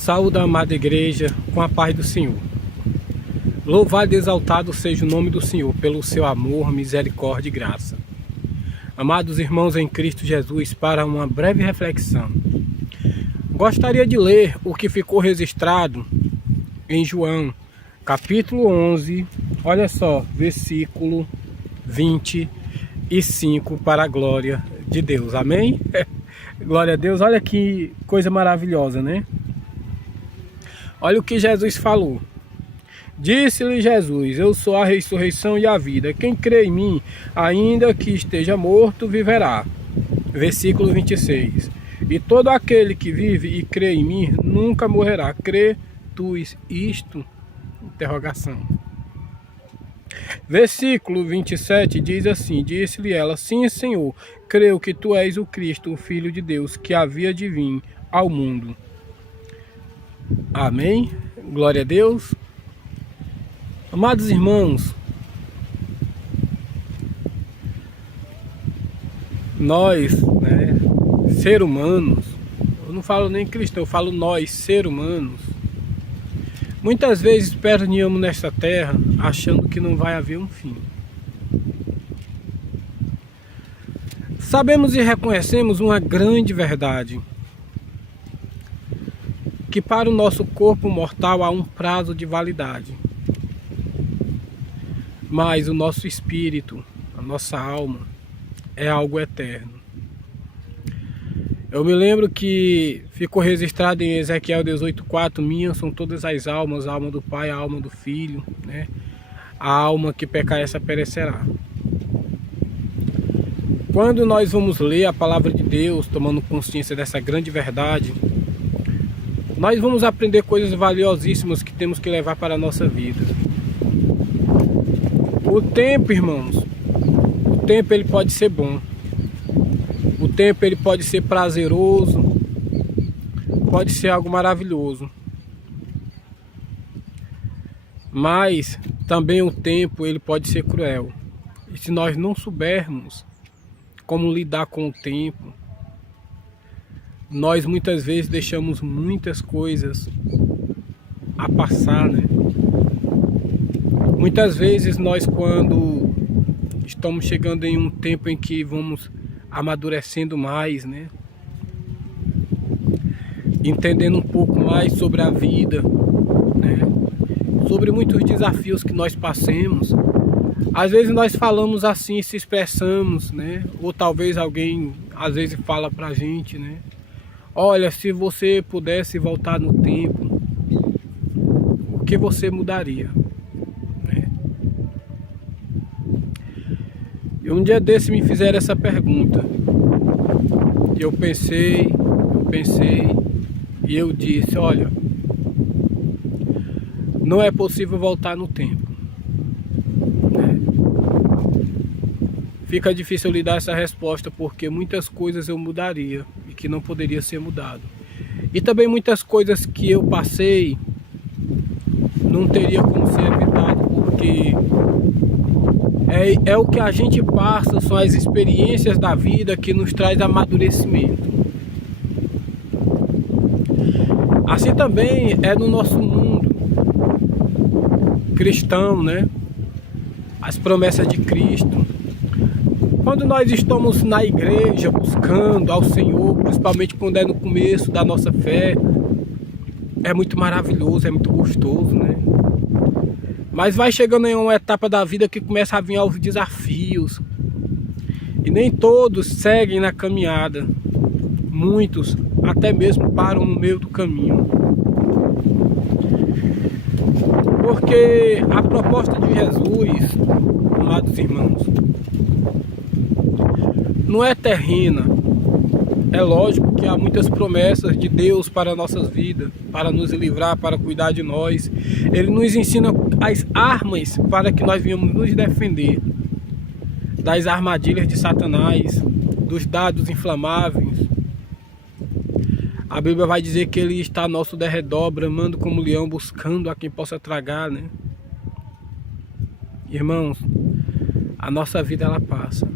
Saúde a amada igreja com a paz do Senhor. Louvado e exaltado seja o nome do Senhor pelo seu amor, misericórdia e graça. Amados irmãos em Cristo Jesus, para uma breve reflexão, gostaria de ler o que ficou registrado em João, capítulo 11, olha só, versículo 25, para a glória de Deus, amém? Glória a Deus, olha que coisa maravilhosa, né? Olha o que Jesus falou. Disse-lhe Jesus: eu sou a ressurreição e a vida. Quem crê em mim, ainda que esteja morto, viverá. Versículo 26. E todo aquele que vive e crê em mim, nunca morrerá. Crê tu isto? Interrogação. Versículo 27 diz assim: disse-lhe ela: sim, Senhor, creio que tu és o Cristo, o Filho de Deus, que havia de vir ao mundo. Amém? Glória a Deus. Amados irmãos, nós, ser humanos, eu não falo nem cristão, eu falo nós, ser humanos, muitas vezes perneamos nesta terra achando que não vai haver um fim. Sabemos e reconhecemos uma grande verdade, que para o nosso corpo mortal há um prazo de validade. Mas o nosso espírito, a nossa alma, é algo eterno. Eu me lembro que ficou registrado em Ezequiel 18:4, minhas são todas as almas, a alma do Pai, a alma do Filho, né? A alma que pecar essa perecerá. Quando nós vamos ler a palavra de Deus, tomando consciência dessa grande verdade, nós vamos aprender coisas valiosíssimas que temos que levar para a nossa vida. O tempo, irmãos, o tempo ele pode ser bom. O tempo ele pode ser prazeroso, pode ser algo maravilhoso. Mas também o tempo ele pode ser cruel. E se nós não soubermos como lidar com o tempo, nós muitas vezes deixamos muitas coisas a passar, né? Muitas vezes nós, quando estamos chegando em um tempo em que vamos amadurecendo mais, né? Entendendo um pouco mais sobre a vida, né? Sobre muitos desafios que nós passemos. Às vezes nós falamos assim, se expressamos, né? Ou talvez alguém, às vezes, fala pra gente, né? Olha, se você pudesse voltar no tempo, o que você mudaria? E um dia desse me fizeram essa pergunta. E eu pensei, e eu disse, olha, não é possível voltar no tempo. Fica difícil eu lhe dar essa resposta, porque muitas coisas eu mudaria e que não poderia ser mudado. E também muitas coisas que eu passei não teria como ser evitado, porque é o que a gente passa, são as experiências da vida que nos traz amadurecimento. Assim também é no nosso mundo cristão, né? As promessas de Cristo. Quando nós estamos na igreja buscando ao Senhor, principalmente quando é no começo da nossa fé, é muito maravilhoso, é muito gostoso, né? Mas vai chegando em uma etapa da vida que começa a vir os desafios. E nem todos seguem na caminhada. Muitos até mesmo param no meio do caminho. Porque a proposta de Jesus, amados irmãos, não é terrena. É lógico que há muitas promessas de Deus para nossas vidas, para nos livrar, para cuidar de nós. Ele nos ensina as armas para que nós venhamos nos defender das armadilhas de Satanás, dos dados inflamáveis. A Bíblia vai dizer que ele está ao nosso derredor, bramando como leão, buscando a quem possa tragar, né? Irmãos, a nossa vida ela passa.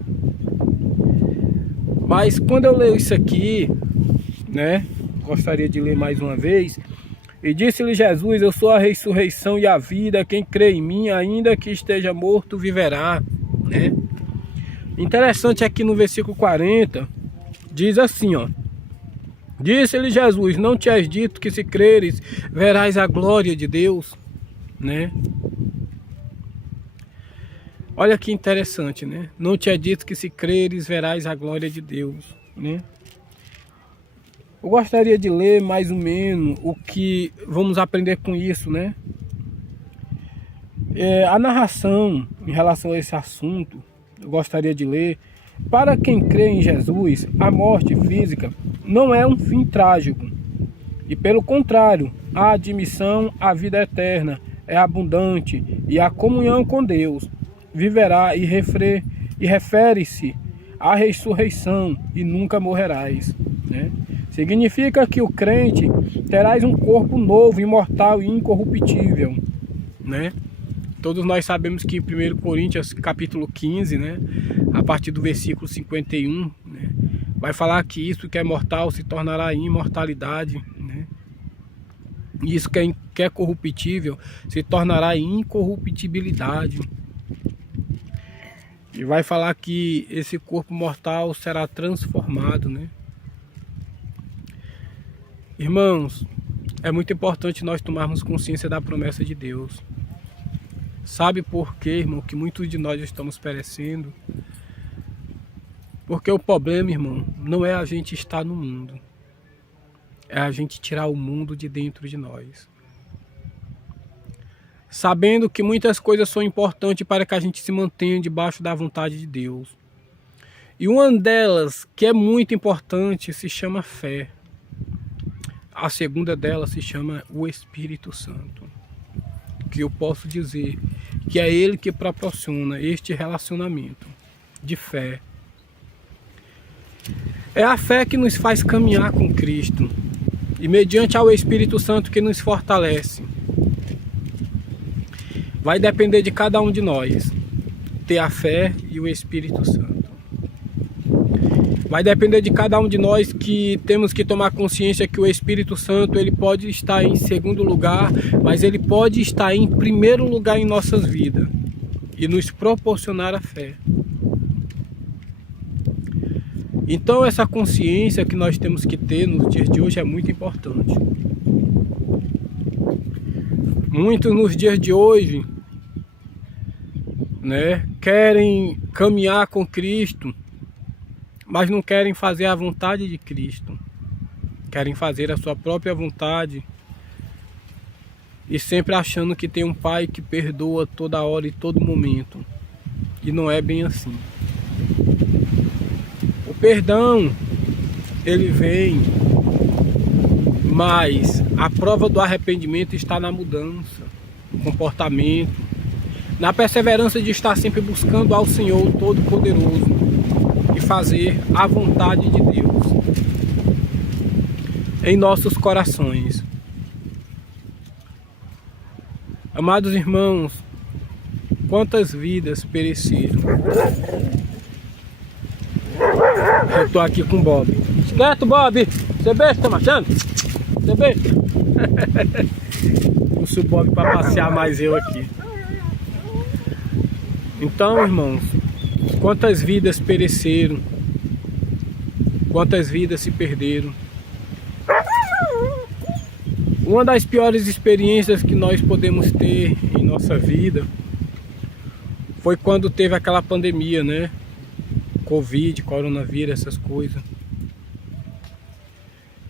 Mas quando eu leio isso aqui, né, gostaria de ler mais uma vez, E disse-lhe Jesus: eu sou a ressurreição e a vida, quem crê em mim, ainda que esteja morto, viverá, né? Interessante aqui no versículo 40, diz assim, ó: disse-lhe Jesus: não te és dito que se creres, verás a glória de Deus, né? Olha que interessante, né? Não te é dito que se creres, verás a glória de Deus, né? Eu gostaria de ler mais ou menos o que vamos aprender com isso, né? A narração em relação a esse assunto, eu gostaria de ler: para quem crê em Jesus, a morte física não é um fim trágico, e pelo contrário, a admissão à vida eterna é abundante, e a comunhão com Deus viverá, e refere-se à ressurreição, e nunca morrerás, né? Significa que o crente terás um corpo novo, imortal e incorruptível, né? Todos nós sabemos que em 1 Coríntios capítulo 15, né, a partir do versículo 51, né, vai falar que isso que é mortal se tornará imortalidade, né? E isso que é corruptível se tornará incorruptibilidade. E vai falar que esse corpo mortal será transformado, né? Irmãos, é muito importante nós tomarmos consciência da promessa de Deus. Sabe por quê, irmão, que muitos de nós estamos perecendo? Porque o problema, irmão, não é a gente estar no mundo. É a gente tirar o mundo de dentro de nós. Sabendo que muitas coisas são importantes para que a gente se mantenha debaixo da vontade de Deus. E uma delas, que é muito importante, se chama fé. A segunda delas se chama o Espírito Santo. Que eu posso dizer que é Ele que proporciona este relacionamento de fé. É a fé que nos faz caminhar com Cristo. E mediante ao Espírito Santo que nos fortalece. Vai depender de cada um de nós ter a fé e o Espírito Santo. Vai depender de cada um de nós, que temos que tomar consciência que o Espírito Santo, ele pode estar em segundo lugar, mas ele pode estar em primeiro lugar em nossas vidas e nos proporcionar a fé. Então essa consciência que nós temos que ter nos dias de hoje é muito importante. Muitos nos dias de hoje, né, querem caminhar com Cristo, mas não querem fazer a vontade de Cristo. Querem fazer a sua própria vontade. E sempre achando que tem um Pai que perdoa toda hora e todo momento. E não é bem assim. O perdão, ele vem, mas a prova do arrependimento está na mudança, no comportamento, na perseverança de estar sempre buscando ao Senhor Todo-Poderoso e fazer a vontade de Deus em nossos corações. Amados irmãos, quantas vidas pereceram. Eu tô aqui com o Bob. Quieto, Bob! Você besta, tá marchando? Você besta? Trouxe o Bob para passear mais eu aqui. Então, irmãos, quantas vidas pereceram, quantas vidas se perderam. Uma das piores experiências que nós podemos ter em nossa vida foi quando teve aquela pandemia, né? Covid, coronavírus, essas coisas.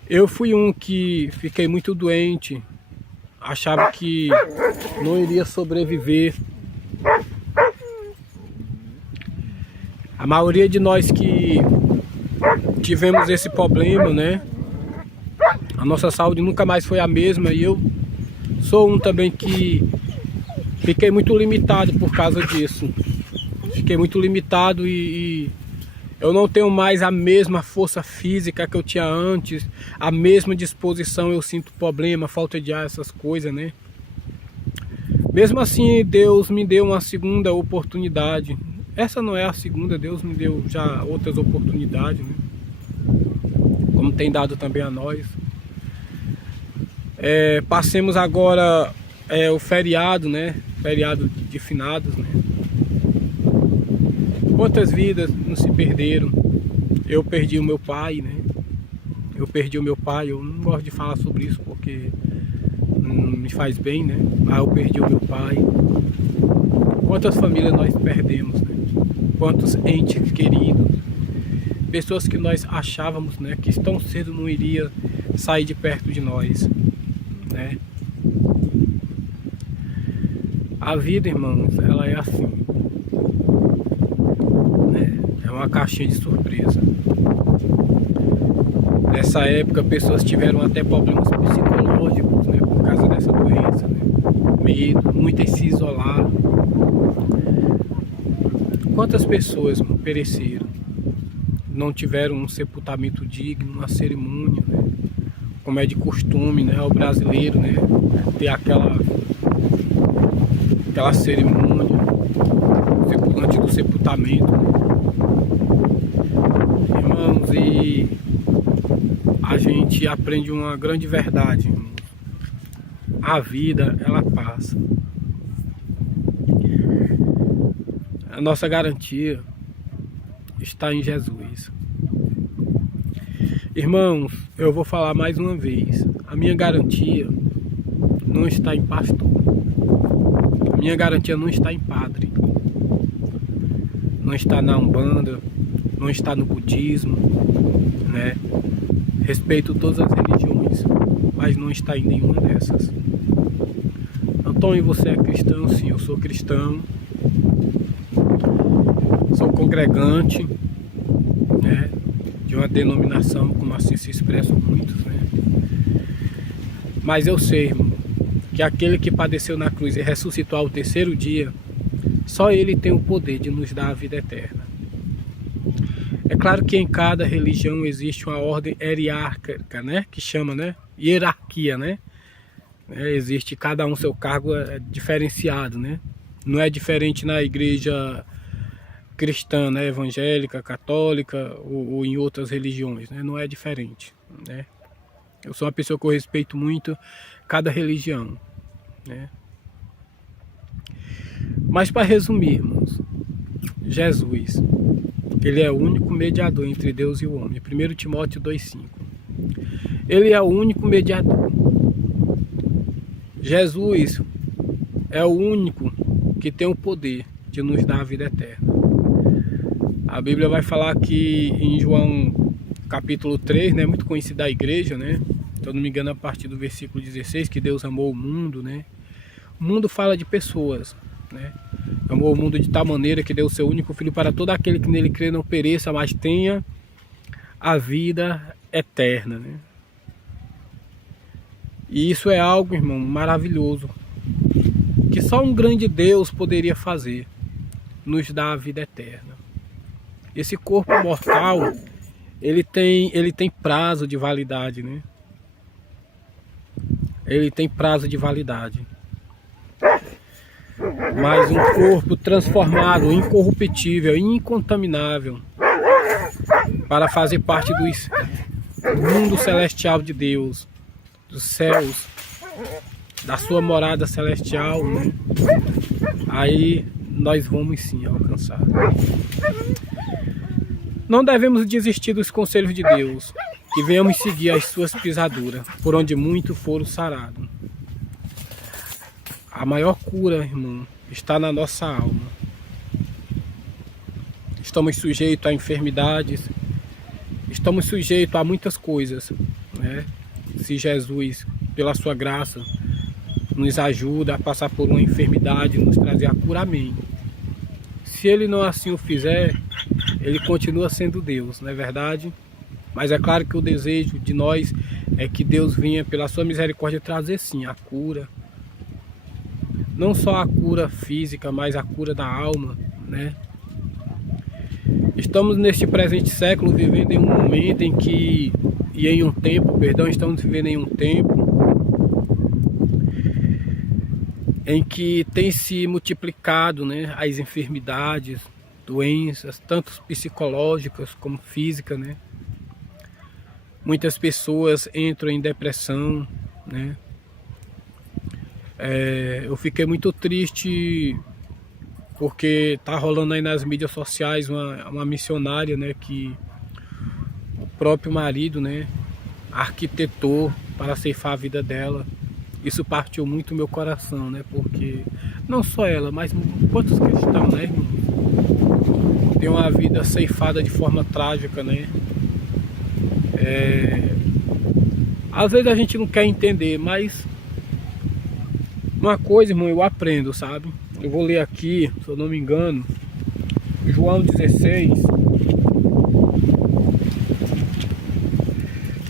Eu fui um que fiquei muito doente, achava que não iria sobreviver. A maioria de nós que tivemos esse problema, né? A nossa saúde nunca mais foi a mesma, e eu sou um também que fiquei muito limitado por causa disso. Fiquei muito limitado e eu não tenho mais a mesma força física que eu tinha antes, a mesma disposição. Eu sinto problema, falta de ar, essas coisas, né? Mesmo assim, Deus me deu uma segunda oportunidade. Essa não é a segunda, Deus me deu já outras oportunidades, né? Como tem dado também a nós. Passemos agora o feriado, né? Feriado de finados, né? Quantas vidas não se perderam? Eu perdi o meu pai, né? Eu perdi o meu pai. Eu não gosto de falar sobre isso porque não me faz bem, né? Mas eu perdi o meu pai. Quantas famílias nós perdemos, né? Quantos entes queridos, pessoas que nós achávamos, né, que tão cedo não iria sair de perto de nós, né? A vida, irmãos, ela é assim, né? É uma caixinha de surpresa. Nessa época, pessoas tiveram até problemas psicológicos, né, por causa dessa doença, né? Medo, muitas se isolaram. Quantas pessoas pereceram? Não tiveram um sepultamento digno, uma cerimônia, né? Como é de costume, né? O brasileiro, né? Ter aquela cerimônia antes do sepultamento, né? Irmãos, e a gente aprende uma grande verdade, irmãos. A vida, ela passa. A nossa garantia está em Jesus. Irmãos, eu vou falar mais uma vez. A minha garantia não está em pastor. A minha garantia não está em padre. Não está na Umbanda, não está no budismo, né? Respeito todas as religiões, mas não está em nenhuma dessas. Antônio, você é cristão? Sim, eu sou cristão. Sou congregante, né, de uma denominação, como assim se expressam muitos, né? Mas eu sei, irmão, que aquele que padeceu na cruz e ressuscitou ao terceiro dia, só ele tem o poder de nos dar a vida eterna. É claro que em cada religião existe uma ordem hierárquica, né, que chama, né, hierarquia, né? Existe cada um seu cargo diferenciado, né? Não é diferente na igreja cristã, né, evangélica, católica ou em outras religiões, né? Não é diferente, né? Eu sou uma pessoa que eu respeito muito cada religião, né? Mas para resumir, irmãos, Jesus, ele é o único mediador entre Deus e o homem. 1 Timóteo 2,5. Ele é o único mediador. Jesus é o único que tem o poder de nos dar a vida eterna. A Bíblia vai falar que em João capítulo 3, né, muito conhecido da igreja, né? Se eu não me engano, a partir do versículo 16, que Deus amou o mundo, né? O mundo fala de pessoas, né? Amou o mundo de tal maneira que deu o seu único filho para todo aquele que nele crê não pereça, mas tenha a vida eterna, né? E isso é algo, irmão, maravilhoso, que só um grande Deus poderia fazer, nos dar a vida eterna. Esse corpo mortal, ele tem prazo de validade, né? Ele tem prazo de validade. Mas um corpo transformado, incorruptível, incontaminável, para fazer parte do mundo celestial de Deus, dos céus, da sua morada celestial, né? Aí nós vamos sim alcançar. Não devemos desistir dos conselhos de Deus, que venhamos seguir as suas pisaduras, por onde muito foram sarados. A maior cura, irmão, está na nossa alma. Estamos sujeitos a enfermidades, estamos sujeitos a muitas coisas, né? Se Jesus, pela sua graça, nos ajuda a passar por uma enfermidade, nos trazer a cura, amém. Se Ele não assim o fizer, Ele continua sendo Deus, não é verdade? Mas é claro que o desejo de nós é que Deus venha, pela sua misericórdia, trazer sim a cura. Não só a cura física, mas a cura da alma, né? Estamos neste presente século vivendo em um momento em que, estamos vivendo em um tempo em que tem se multiplicado, né, as enfermidades, doenças, tanto psicológicas como físicas, né? Muitas pessoas entram em depressão, né? Eu fiquei muito triste porque tá rolando aí nas mídias sociais uma missionária, né, que o próprio marido, né, arquitetou para ceifar a vida dela. Isso partiu muito o meu coração, né, porque não só ela, mas quantos cristãos, né, irmão, tem uma vida ceifada de forma trágica, né. Às vezes a gente não quer entender, mas uma coisa, irmão, eu aprendo, sabe? Eu vou ler aqui, se eu não me engano, João 16.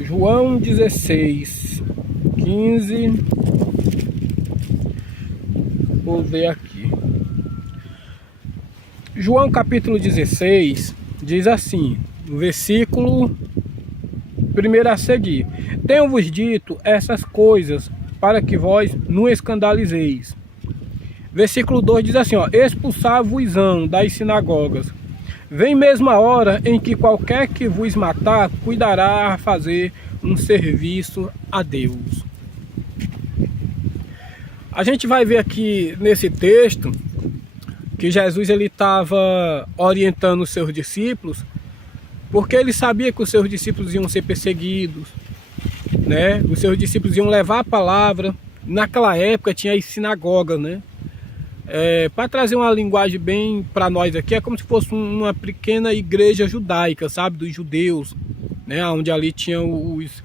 João 16, 15. Vou ler aqui. João capítulo 16 diz assim, no versículo 1 a seguir: Tenho-vos dito essas coisas para que vós não escandalizeis. Versículo 2 diz assim, ó: Expulsar-vos-ão das sinagogas. Vem mesmo a hora em que qualquer que vos matar cuidará a fazer um serviço a Deus. A gente vai ver aqui nesse texto que Jesus ele estava orientando os seus discípulos, porque ele sabia que os seus discípulos iam ser perseguidos, né? Os seus discípulos iam levar a palavra. Naquela época tinha as sinagogas, né? Para trazer uma linguagem bem para nós aqui, é como se fosse uma pequena igreja judaica, sabe, dos judeus, né, onde ali tinham os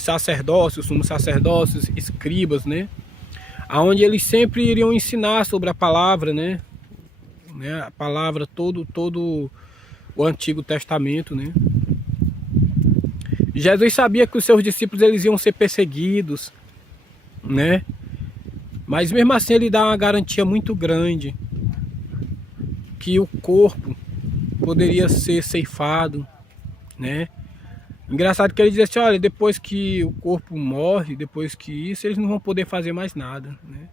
sacerdócios, os sumos sacerdócios, escribas, né, aonde eles sempre iriam ensinar sobre a palavra, né, a palavra, todo o Antigo Testamento, né. Jesus sabia que os seus discípulos eles iam ser perseguidos, né. Mas mesmo assim ele dá uma garantia muito grande que o corpo poderia ser ceifado, né? Engraçado que ele diz assim, olha, depois que o corpo morre, depois que isso, eles não vão poder fazer mais nada, né?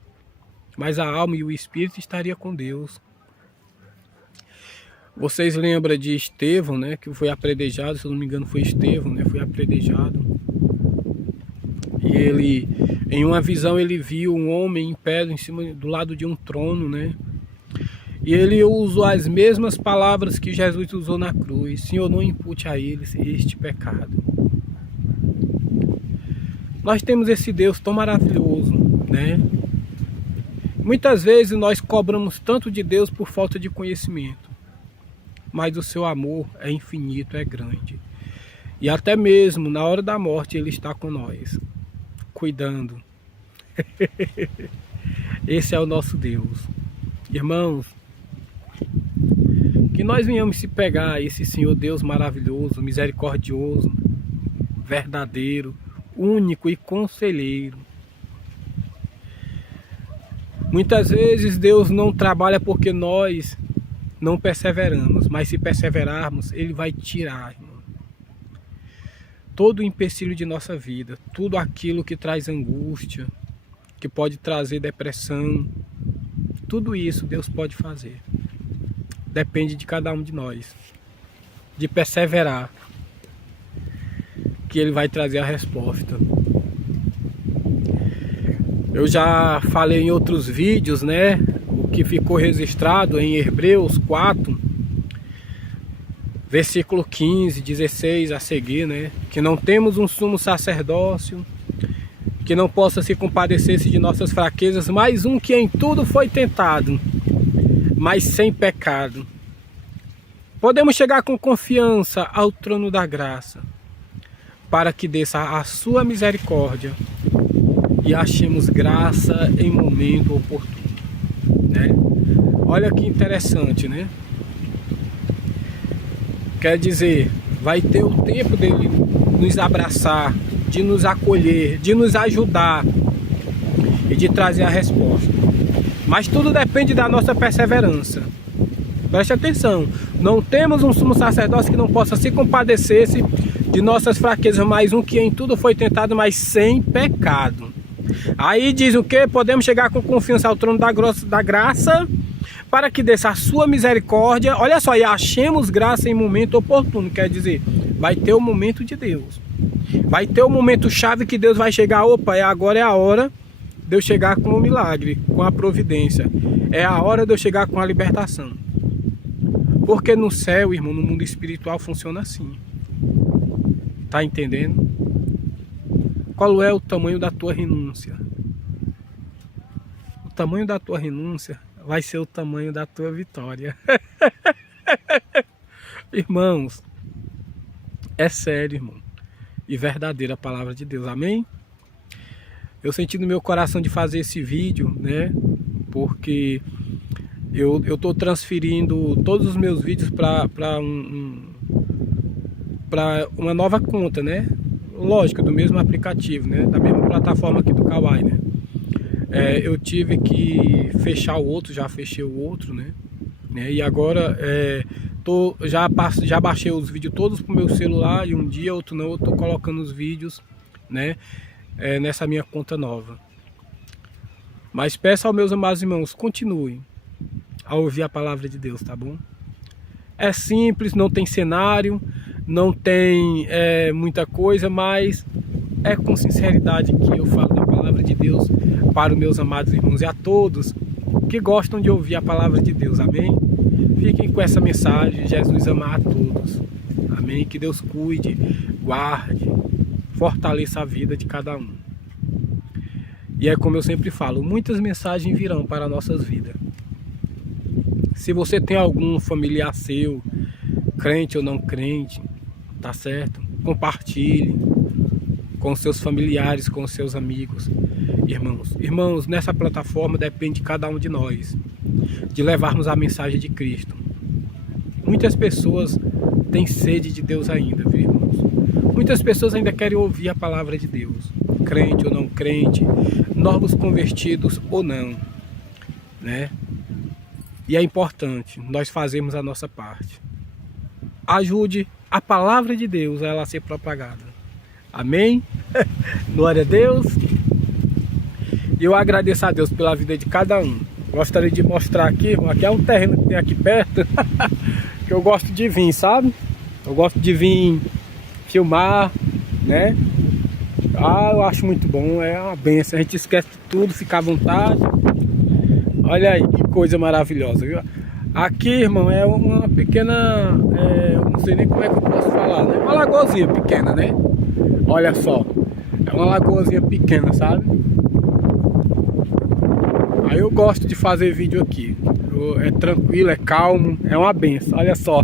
Mas a alma e o espírito estaria com Deus. Vocês lembram de Estevão, né? Que foi apredejado, se eu não me engano foi Estevão, né? Foi apredejado. E ele, em uma visão, ele viu um homem em pé em cima, do lado de um trono, né? E ele usou as mesmas palavras que Jesus usou na cruz: Senhor, não impute a eles este pecado. Nós temos esse Deus tão maravilhoso, né? Muitas vezes nós cobramos tanto de Deus por falta de conhecimento, mas o seu amor é infinito, é grande. E até mesmo na hora da morte ele está com nós, cuidando. Esse é o nosso Deus. Irmãos, que nós venhamos se pegar a esse Senhor Deus maravilhoso, misericordioso, verdadeiro, único e conselheiro. Muitas vezes Deus não trabalha porque nós não perseveramos, mas se perseverarmos, Ele vai tirar, irmão, todo o empecilho de nossa vida, tudo aquilo que traz angústia, que pode trazer depressão, tudo isso Deus pode fazer. Depende de cada um de nós, de perseverar, que Ele vai trazer a resposta. Eu já falei em outros vídeos, né, o que ficou registrado em Hebreus 4, versículo 15, 16 a seguir, né, que não temos um sumo sacerdócio que não possa se compadecer-se de nossas fraquezas, mas um que em tudo foi tentado, mas sem pecado. Podemos chegar com confiança ao trono da graça, para que desça a sua misericórdia e achemos graça em momento oportuno, né? Olha que interessante, né? Quer dizer, vai ter o tempo dele nos abraçar, de nos acolher, de nos ajudar e de trazer a resposta. Mas tudo depende da nossa perseverança. Preste atenção, não temos um sumo sacerdócio que não possa se compadecer-se de nossas fraquezas, mas um que em tudo foi tentado, mas sem pecado. Aí diz o que? Podemos chegar com confiança ao trono da graça, para que desça a sua misericórdia. Olha só, e achemos graça em momento oportuno. Quer dizer, vai ter o momento de Deus. Vai ter o momento chave que Deus vai chegar. Opa, agora é a hora de eu chegar com o milagre, com a providência. É a hora de eu chegar com a libertação. Porque no céu, irmão, no mundo espiritual funciona assim. Tá entendendo? Qual é o tamanho da tua renúncia? O tamanho da tua renúncia vai ser o tamanho da tua vitória. Irmãos, é sério, irmão. E verdadeira a palavra de Deus. Amém? Eu senti no meu coração de fazer esse vídeo, né? Porque eu tô transferindo todos os meus vídeos para uma nova conta, né? Lógico, do mesmo aplicativo, né? Da mesma plataforma aqui do Kawaii, né? Eu tive que fechar o outro, já fechei o outro, né? E agora já baixei os vídeos todos pro meu celular, e um dia, outro não, eu tô colocando os vídeos, né? Nessa minha conta nova. Mas peço aos meus amados irmãos, continuem a ouvir a palavra de Deus, tá bom? É simples, não tem cenário, não tem muita coisa, mas é com sinceridade que eu falo da palavra de Deus para os meus amados irmãos e a todos que gostam de ouvir a palavra de Deus, amém? Fiquem com essa mensagem, Jesus ama a todos, amém? Que Deus cuide, guarde, fortaleça a vida de cada um. E é como eu sempre falo, muitas mensagens virão para nossas vidas. Se você tem algum familiar seu, crente ou não crente, tá certo? Compartilhe com seus familiares, com seus amigos, irmãos. Irmãos, nessa plataforma depende de cada um de nós, de levarmos a mensagem de Cristo. Muitas pessoas têm sede de Deus ainda, viu, irmãos? Muitas pessoas ainda querem ouvir a palavra de Deus, crente ou não crente, novos convertidos ou não, né? E é importante nós fazermos a nossa parte. Ajude a palavra de Deus a ela ser propagada. Amém? Glória a Deus. E eu agradeço a Deus pela vida de cada um. Gostaria de mostrar aqui, aqui é um terreno que tem aqui perto, que eu gosto de vir, sabe? Eu gosto de vir filmar, né? Eu acho muito bom, é uma benção. A gente esquece de tudo, fica à vontade. Olha aí, que coisa maravilhosa, viu? Aqui, irmão, é uma pequena... não sei nem como é que eu posso falar, né? Uma lagoazinha pequena, né? Olha só. É uma lagoazinha pequena, sabe? Aí eu gosto de fazer vídeo aqui. É tranquilo, é calmo, é uma benção, olha só.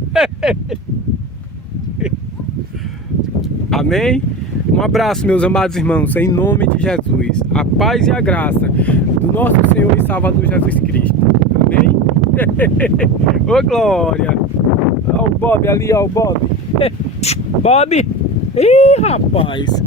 Amém? Um abraço, meus amados irmãos, em nome de Jesus. A paz e a graça do nosso Senhor e Salvador Jesus Cristo. Amém? Ô glória! Olha o Bob ali, olha o Bob. Bob! Ih, rapaz!